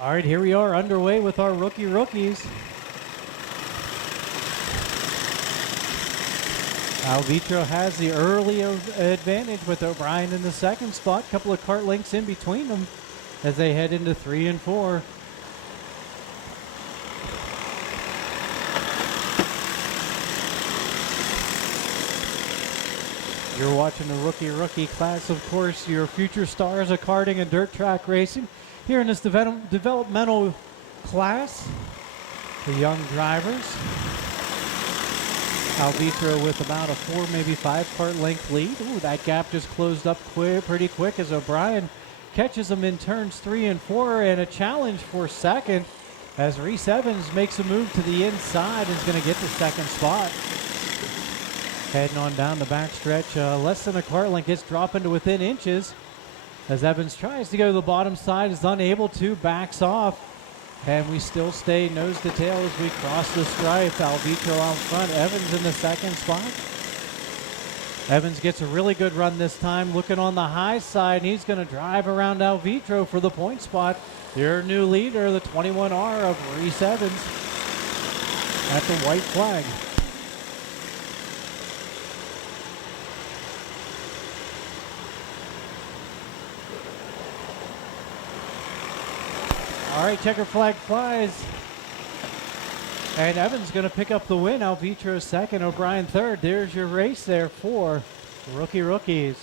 All right, here we are underway with our rookies. Alvitro has the early advantage with O'Brien in the second spot. Couple of kart links in between them as they head into 3 and 4. You're watching the rookie class, of course, your future stars of karting and dirt track racing. Here in this developmental class, the young drivers. Alvitro with about a 4, maybe 5 kart length lead. Ooh, that gap just closed up pretty quick as O'Brien catches them in turns 3 and 4, and a challenge for second as Reese Evans makes a move to the inside and is going to get the second spot. Heading on down the backstretch, less than a kart length, gets dropping to within inches as Evans tries to go to the bottom side, is unable to, backs off, and we still stay nose to tail as we cross the stripe. Alvitro out front, Evans in the second spot. Evans gets a really good run this time, looking on the high side, and he's going to drive around Alvitro for the point spot. Your new leader, the 21R of Reese Evans at the white flag. All right, checker flag flies. And Evans going to pick up the win. Alvitro second, O'Brien third. There's your race there for rookies.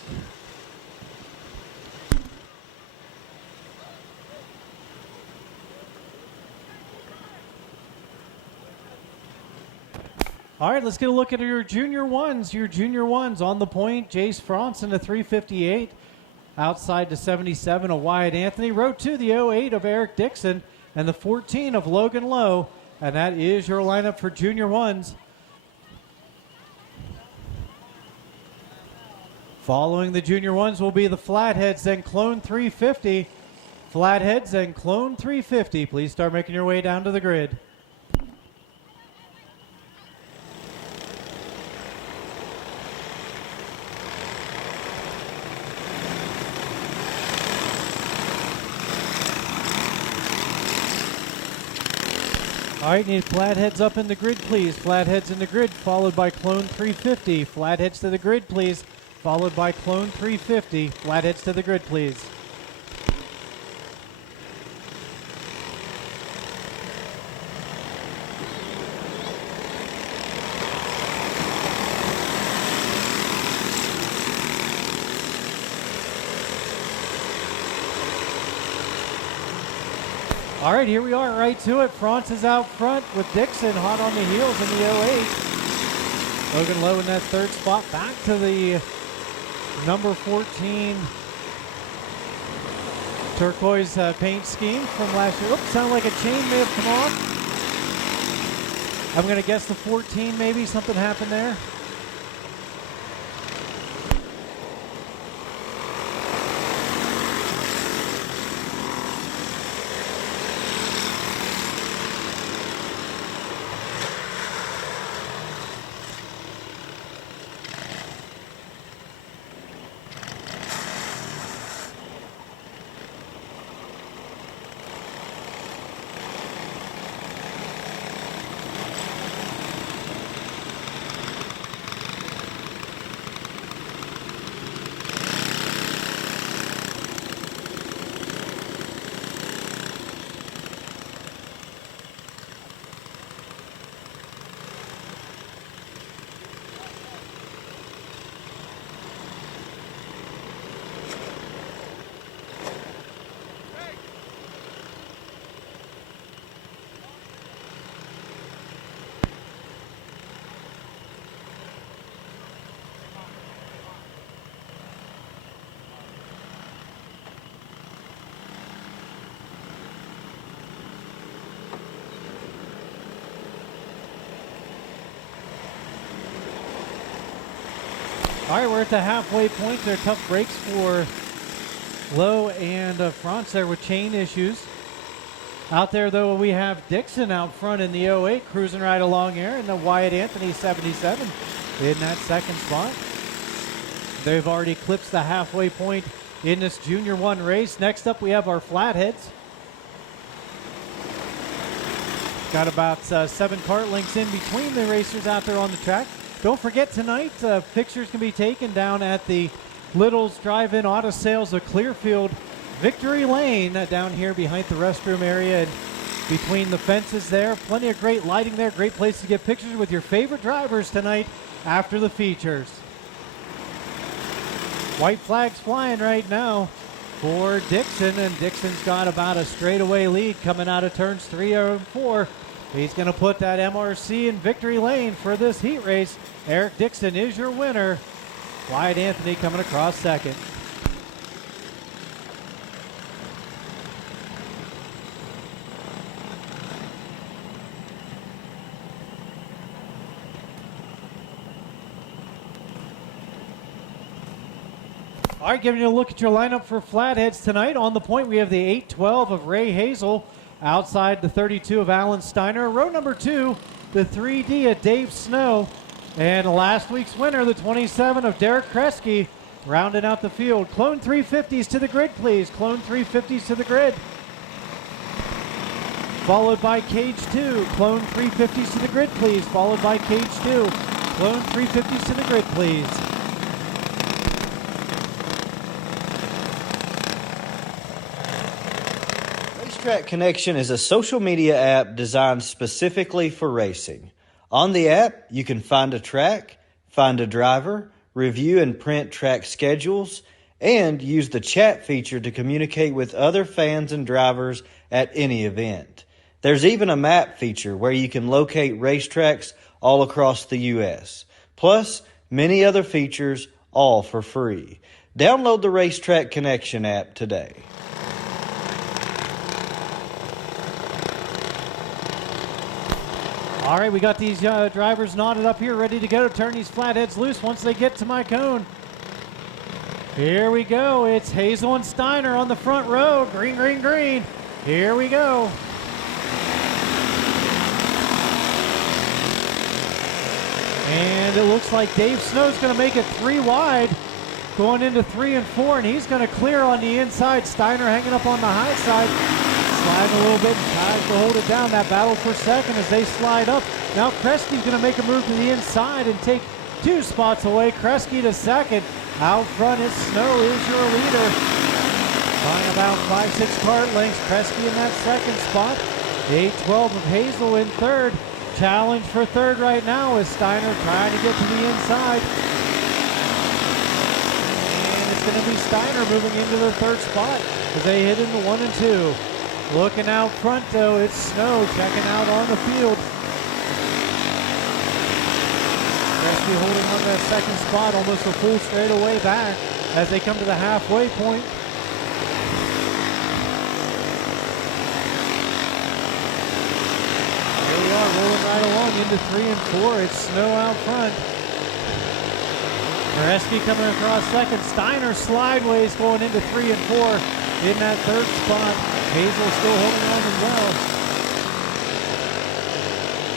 All right, let's get a look at your junior ones. Your junior ones on the point, Jace Franz in the 358. Outside to 77 of Wyatt Anthony. Row 2, the 08 of Eric Dixon. And the 14 of Logan Lowe. And that is your lineup for junior ones. Following the junior ones will be the Flatheads, then Clone 350. Flatheads and Clone 350. Please start making your way down to the grid. All right, need Flatheads up in the grid, please. Flatheads in the grid, followed by Clone 350. Flatheads to the grid, please. Followed by Clone 350. Flatheads to the grid, please. All right, here we are, right to it. Franz is out front with Dixon hot on the heels in the 08. Logan Lowe in that third spot. Back to the number 14 turquoise paint scheme from last year. Oops, sounded like a chain may have come off. I'm going to guess the 14 maybe. Something happened there. All right, we're at the halfway point. There are tough breaks for Lowe and Franz there with chain issues. Out there, though, we have Dixon out front in the 08, cruising right along here, and the Wyatt Anthony 77 in that second spot. They've already eclipsed the halfway point in this Junior 1 race. Next up, we have our Flatheads. Got about 7 cart lengths in between the racers out there on the track. Don't forget tonight, pictures can be taken down at the Little's Drive-In Auto Sales of Clearfield Victory Lane down here behind the restroom area and between the fences there. Plenty of great lighting there. Great place to get pictures with your favorite drivers tonight after the features. White flags flying right now for Dixon, and Dixon's got about a straightaway lead coming out of turns 3 and 4. He's going to put that MRC in victory lane for this heat race. Eric Dixon is your winner. Wyatt Anthony coming across second. All right, giving you a look at your lineup for Flatheads tonight. On the point, we have the 812 of Ray Hazel. Outside, the 32 of Alan Steiner. Row number 2, the 3D of Dave Snow. And last week's winner, the 27 of Derek Kresge, rounding out the field. Clone 350s to the grid, please. Clone 350s to the grid. Followed by Cage 2. Clone 350s to the grid, please. Followed by Cage 2. Clone 350s to the grid, please. Racetrack Connection is a social media app designed specifically for racing. On the app, you can find a track, find a driver, review and print track schedules, and use the chat feature to communicate with other fans and drivers at any event. There's even a map feature where you can locate racetracks all across the U.S., plus many other features, all for free. Download the Racetrack Connection app today. All right, we got these drivers knotted up here, ready to go to turn these flatheads loose once they get to my cone. Here we go. It's Hazel and Steiner on the front row. Green, green, green. Here we go. And it looks like Dave Snow's going to make it 3 wide, going into 3 and 4, and he's going to clear on the inside. Steiner hanging up on the high side. Sliding a little bit, tries to hold it down. That battle for second as they slide up. Now Kresge's going to make a move to the inside and take 2 spots away. Kresge to second. Out front is Snow, is your leader. By about 5-6 cart lengths. Kresge in that second spot. 8-12 of Hazel in third. Challenge for third right now is Steiner trying to get to the inside. And it's going to be Steiner moving into the third spot as they hit into 1 and 2. Looking out front, though, it's Snow checking out on the field. Kresge holding on to that second spot, almost a full straightaway back as they come to the halfway point. Here we are, rolling right along into 3 and 4. It's Snow out front. Kresge coming across second. Steiner slideways going into 3 and 4 in that third spot. Hazel still holding on as well.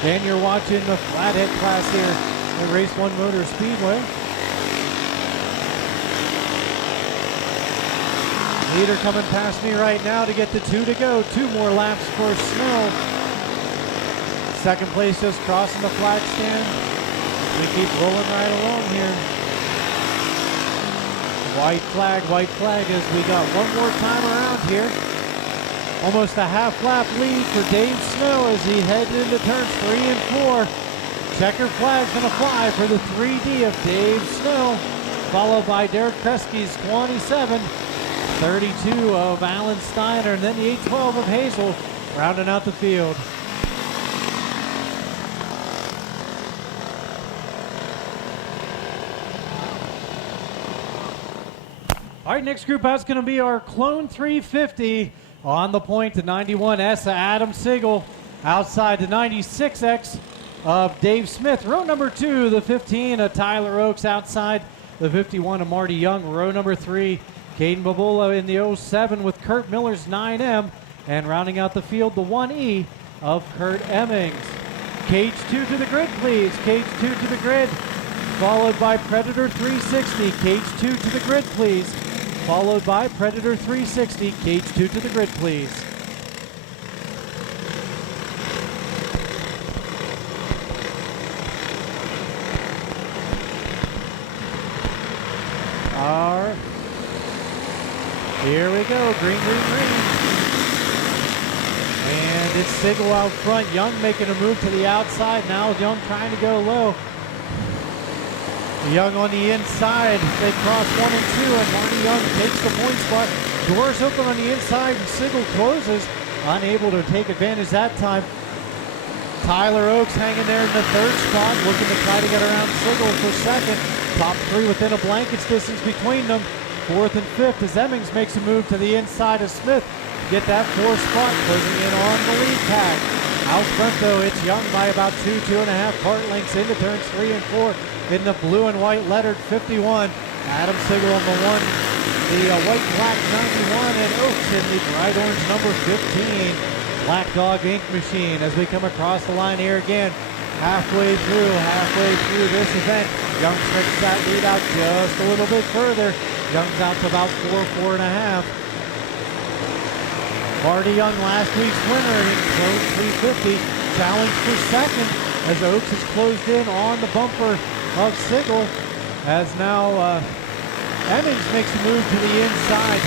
And you're watching the flathead class here at Race-1 Motor Speedway. Leader coming past me right now to get the 2 to go. 2 more laps for Snow. Second place just crossing the flag stand. We keep rolling right along here. White flag as we got one more time around here. Almost a half lap lead for Dave Snow as he heads into turns 3 and 4. Checker flag's gonna fly for the 3D of Dave Snow, followed by Derek Kresge's 27, 32 of Alan Steiner, and then the 812 of Hazel rounding out the field. All right, next group out's going to be our Clone 350. On the point, the 91S, Adam Sigel. Outside, the 96X of Dave Smith. Row number 2, the 15 of Tyler Oakes. Outside, the 51 of Marty Young. Row number 3, Caden Babula in the 07 with Kurt Miller's 9M. And rounding out the field, the 1E of Kurt Emmings. Cage 2 to the grid, please. Cage 2 to the grid. Followed by Predator 360. Cage 2 to the grid, please. Followed by Predator 360. Cage 2 to the grid, please. Here we go, green, green, green. And it's Sigel out front. Young making a move to the outside. Now Young trying to go low. Young on the inside. They cross 1 and 2, and Marty Young takes the point spot. Doors open on the inside, and Sigel closes. Unable to take advantage that time. Tyler Oaks hanging there in the third spot, looking to try to get around Sigel for second. Top three within a blanket's distance between them. Fourth and fifth as Emmings makes a move to the inside of Smith. Get that fourth spot, closing in on the lead pack. Out front though, it's Young by about 2.5 kart lengths into turns 3 and 4 in the blue and white lettered 51. Adam Sigel on the one, the white black 91, and Oaks in the bright orange number 15. Black Dog Ink Machine as we come across the line here again. Halfway through this event, Young stretches that lead out just a little bit further. Young's out to about 4.5. Marty Young, last week's winner in zone 350, challenged for second as Oaks has closed in on the bumper of Sigel. As now Emmings makes a move to the inside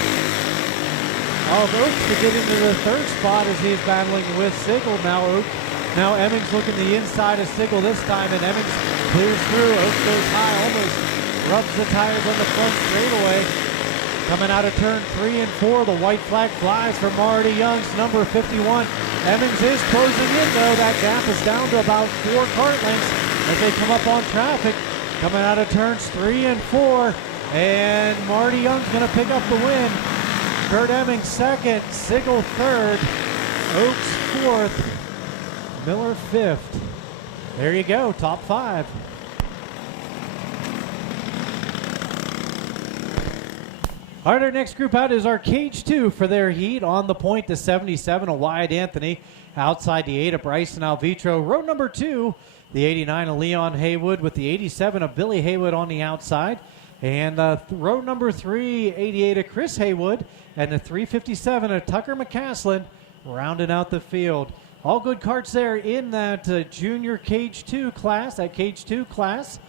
of Oaks to get into the third spot as he's battling with Sigel. Now Emmings looking the inside of Sigel this time, and Emmings clears through. Oaks goes high, almost rubs the tires on the front straightaway. Coming out of turn 3 and 4, the white flag flies for Marty Young's number 51. Emmings is closing in though. That gap is down to about 4 kart lengths as they come up on traffic. Coming out of turns 3 and 4, and Marty Young's gonna pick up the win. Kurt Emmings second, Sigel third, Oaks fourth, Miller fifth. There you go, top 5. All right, our next group out is our Cage 2 for their heat. On the point, the 77 of Wyatt Anthony. Outside the 8 of Bryson Alvitro. Row number 2, the 89 of Leon Haywood with the 87 of Billy Haywood on the outside. And row number 3, 88 of Chris Haywood. And the 357 of Tucker McCaslin rounding out the field. All good karts there in that junior Cage 2 class, that Cage 2 class.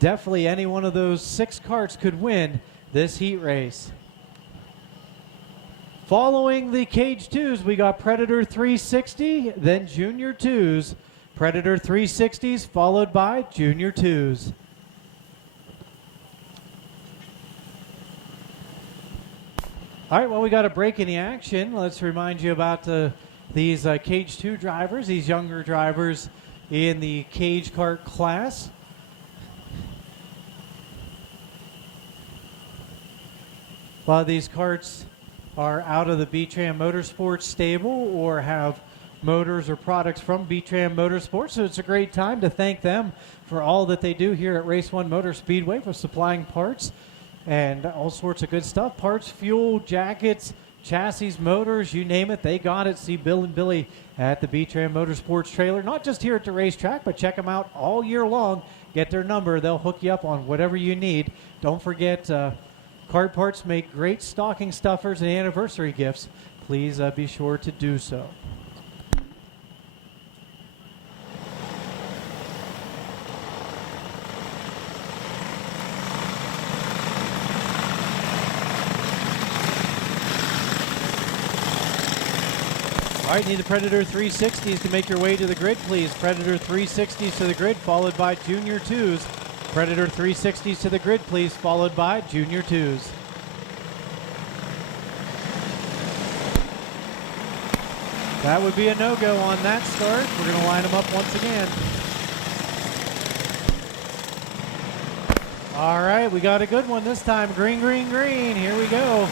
Definitely any one of those 6 karts could win this heat race. Following the Cage 2s, we got Predator 360, then Junior 2s. Predator 360s followed by Junior 2s. All right, well, we got a break in the action. Let's remind you about these Cage 2 drivers, these younger drivers in the Cage Kart class. A lot of these karts are out of the B-Tram Motorsports stable or have motors or products from B-Tram Motorsports, so it's a great time to thank them for all that they do here at Race-1 Motor Speedway for supplying parts and all sorts of good stuff. Parts, fuel, jackets, chassis, motors, you name it, they got it. See Bill and Billy at the B-Tram Motorsports trailer, not just here at the racetrack, but check them out all year long. Get their number. They'll hook you up on whatever you need. Don't forget, Kart Parts make great stocking stuffers and anniversary gifts. Please be sure to do so. All right, need the Predator 360s to make your way to the grid, please. Predator 360s to the grid, followed by Junior 2s. Predator 360s to the grid, please, followed by Junior 2s. That would be a no-go on that start. We're going to line them up once again. All right, we got a good one this time. Green, green, green. Here we go.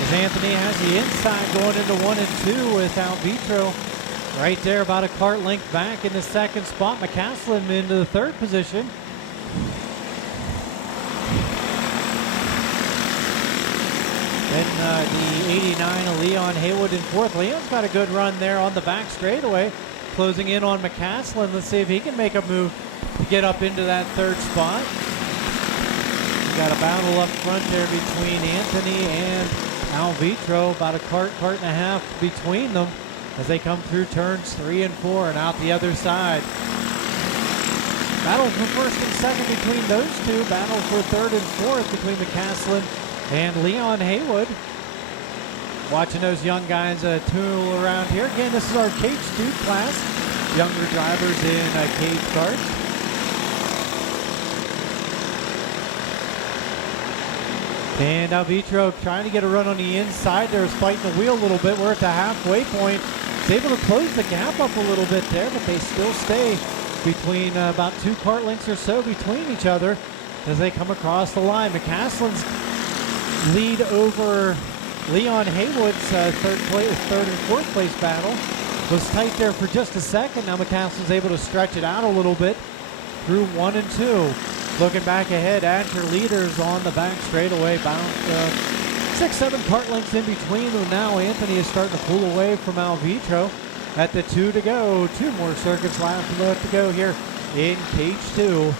As Anthony has the inside going into 1 and 2 with Alvitro. Right there, about a kart length back in the second spot. McCaslin into the third position. Then the 89 of Leon Haywood in fourth. Leon's got a good run there on the back straightaway, closing in on McCaslin. Let's see if he can make a move to get up into that third spot. Got a battle up front there between Anthony and Alvitro, about a kart and a half between them as they come through turns 3 and 4 and out the other side. Battle for first and second between those two. Battle for third and fourth between McCaslin And Leon Haywood watching those young guys tool around here. Again, this is our Cage 2 class. Younger drivers in cage karts. And Alvitro trying to get a run on the inside there, is fighting the wheel a little bit. We're at the halfway point. He's able to close the gap up a little bit there, but they still stay between about 2 kart lengths or so between each other as they come across the line. McCaslin's lead over Leon Haywood's third and fourth place battle was tight there for just a second. Now McCaslin's able to stretch it out a little bit through 1 and 2. Looking back ahead, Asher leaders on the back straightaway, bound 6-7 kart lengths in between them. Now Anthony is starting to pull away from Alvitro at the 2 to go. 2 more circuits left to go here in Cage 2.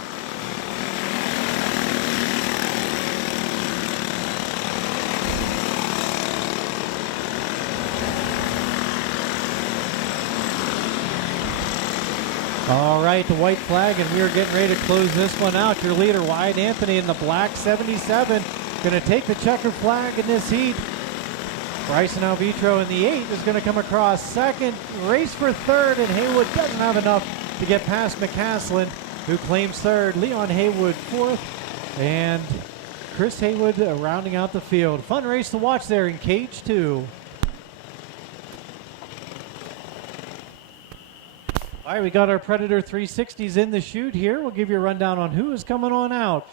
All right, the white flag, and we are getting ready to close this one out. Your leader, Wyatt Anthony, in the black 77, going to take the checkered flag in this heat. Bryson Alvitro in the 8 is going to come across second. Race for third, and Haywood doesn't have enough to get past McCaslin, who claims third. Leon Haywood fourth, and Chris Haywood rounding out the field. Fun race to watch there in Cage 2. All right, we got our Predator 360s in the chute here. We'll give you a rundown on who is coming on out.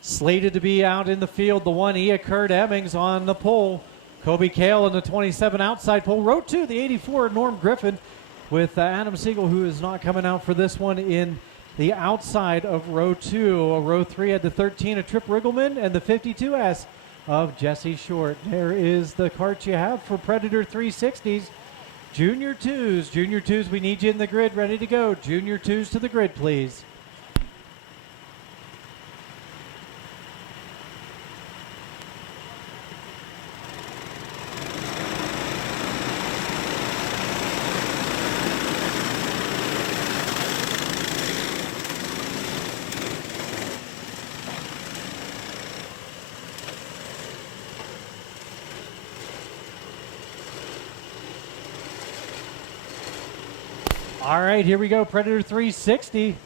Slated to be out in the field, the 1 Kurt Emmings on the pole. Kobe Kale in the 27 outside pole. Row 2, the 84, Norm Griffin, with Adam Siegel, who is not coming out for this one in the outside of row 2. Row 3 had the 13 of Trip Riggleman and the 52S of Jesse Short. There is the kart you have for Predator 360s. Junior 2s, we need you in the grid, ready to go. Junior 2s to the grid, please. All right, here we go, Predator 360.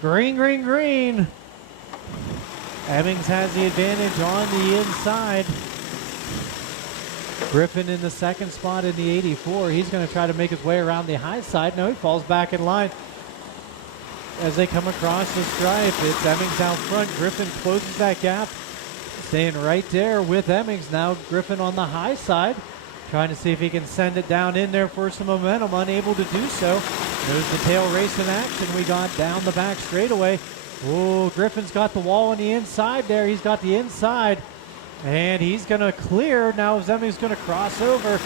Green, green, green. Emmings has the advantage on the inside. Griffin in the second spot in the 84. He's going to try to make his way around the high side. No, he falls back in line as they come across the stripe. It's Emmings out front. Griffin closes that gap, staying right there with Emmings. Now Griffin on the high side, trying to see if he can send it down in there for some momentum. Unable to do so. There's the tail race in action. We got down the back straightaway. Oh, Griffin's got the wall on the inside there. He's got the inside, and he's going to clear. Now Emmings going to cross over.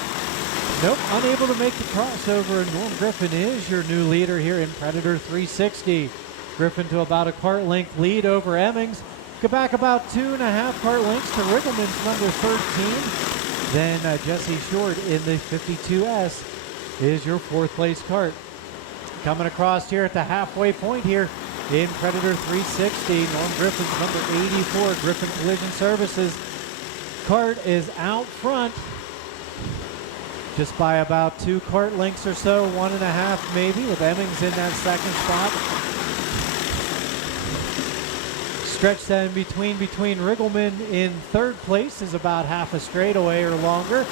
Nope, unable to make the crossover. And Norm Griffin is your new leader here in Predator 360. Griffin to about a kart length lead over Emmings. Go back about 2.5 kart lengths to Riggleman's number 13. Then Jesse Short in the 52S is your fourth place kart. Coming across here at the halfway point here in Predator 360. Norm Griffin's number 84, Griffin Collision Services. Kart is out front just by about 2 kart lengths or so, 1.5 maybe, with Emmings in that second spot. Stretch that in between Riggleman in third place is about half a straightaway or longer.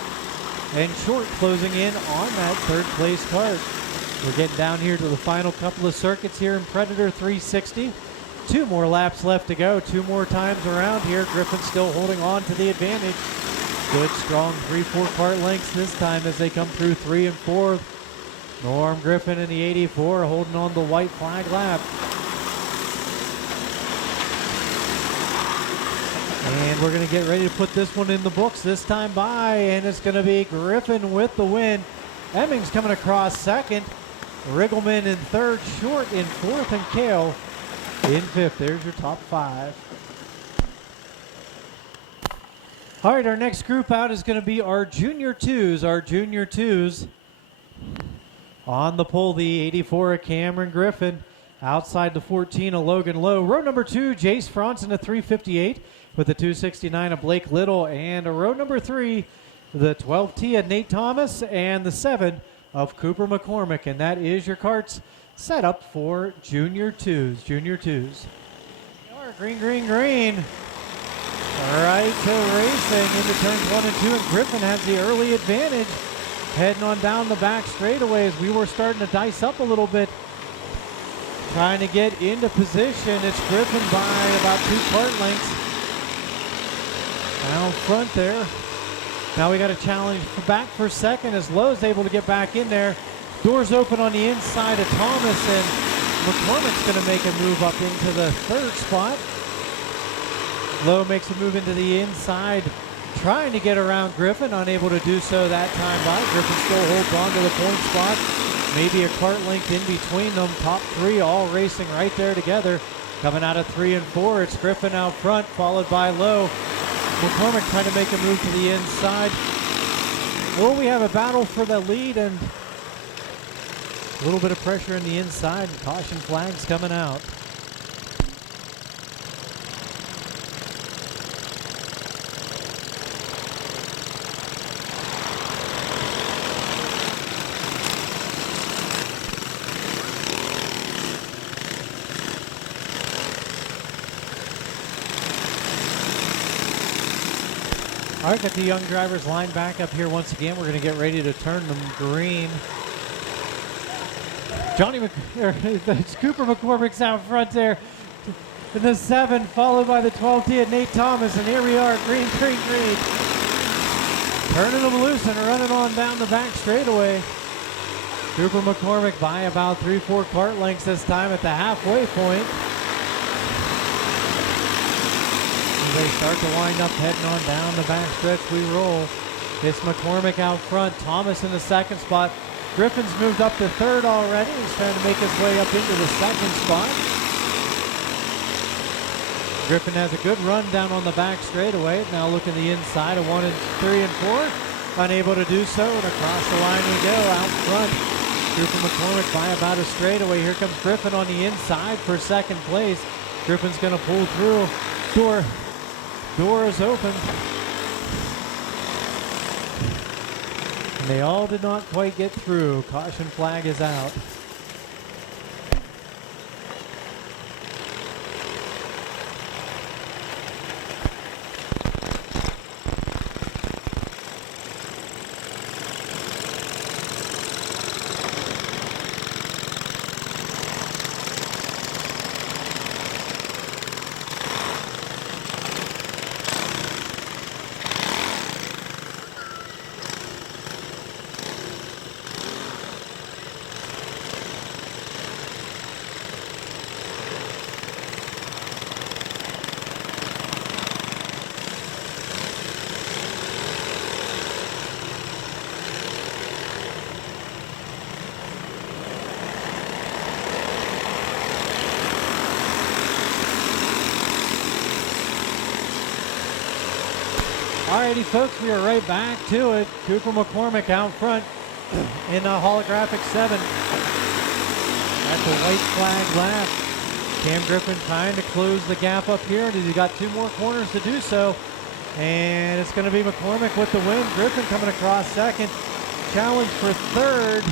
And Short closing in on that third place kart. We're getting down here to the final couple of circuits here in Predator 360. 2 more laps left to go, 2 more times around here. Griffin still holding on to the advantage. Good, strong 3-4 kart lengths this time as they come through 3 and 4. Norm Griffin in the 84 holding on the white flag lap. And we're going to get ready to put this one in the books this time by, and it's going to be Griffin with the win. Emmings coming across second. Riggleman in third, Short in fourth, and Kale in fifth. There's your top 5. All right, our next group out is going to be our Junior 2s. Our Junior 2s on the pole, the 84 of Cameron Griffin. Outside the 14 of Logan Lowe. Row number 2, Jace Franz in the 358. with the 269 of Blake Little, and row number 3, the 12T of Nate Thomas, and the 7 of Cooper McCormick. And that is your karts set up for Junior 2s. Junior 2s. Green, green, green. Right to racing into turns 1 and 2, and Griffin has the early advantage. Heading on down the back straightaway as we were starting to dice up a little bit. Trying to get into position. It's Griffin by about 2 kart lengths. Down front there. Now we got a challenge back for second as Lowe's able to get back in there. Doors open on the inside of Thomas, and McCormick's going to make a move up into the 3rd spot. Lowe makes a move into the inside, trying to get around Griffin, unable to do so that time by. Griffin still holds on to the point spot. Maybe a kart length in between them. Top 3 all racing right there together. Coming out of 3 and 4, it's Griffin out front, followed by Lowe. McCormick trying to make a move to the inside. Well, we have a battle for the lead, and a little bit of pressure in the inside, and caution flags coming out. All right, got the young drivers lined back up here once again. We're going to get ready to turn them green. It's Cooper McCormick's out front there. In the 7, followed by the 12T at Nate Thomas. And here we are, green, green, green. Turning them loose and running on down the back straightaway. Cooper McCormick by about 3-4 kart lengths this time at the halfway point. They start to wind up, heading on down the back stretch. We roll. It's McCormick out front. Thomas in the 2nd spot. Griffin's moved up to 3rd already. He's trying to make his way up into the 2nd spot. Griffin has a good run down on the back straightaway. Now looking the inside of 1 and 3 and 4. Unable to do so, and across the line we go. Out front, Cooper McCormick by about a straightaway. Here comes Griffin on the inside for 2nd place. Griffin's going to pull through. Door is open. And they all did not quite get through. Caution flag is out. Alrighty, folks, we are right back to it. Cooper McCormick out front in a holographic 7. That's a white flag lap. Cam Griffin trying to close the gap up here. He's got 2 more corners to do so. And it's going to be McCormick with the win. Griffin coming across 2nd. Challenge for 3rd.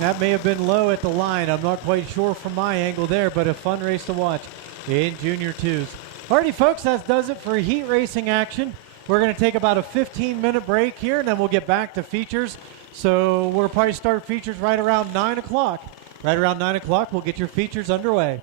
That may have been low at the line. I'm not quite sure from my angle there, but a fun race to watch in Junior 2s. Alrighty, folks, that does it for heat racing action. We're going to take about a 15-minute break here, and then we'll get back to features. So we'll probably start features right around 9 o'clock. Right around 9 o'clock, we'll get your features underway.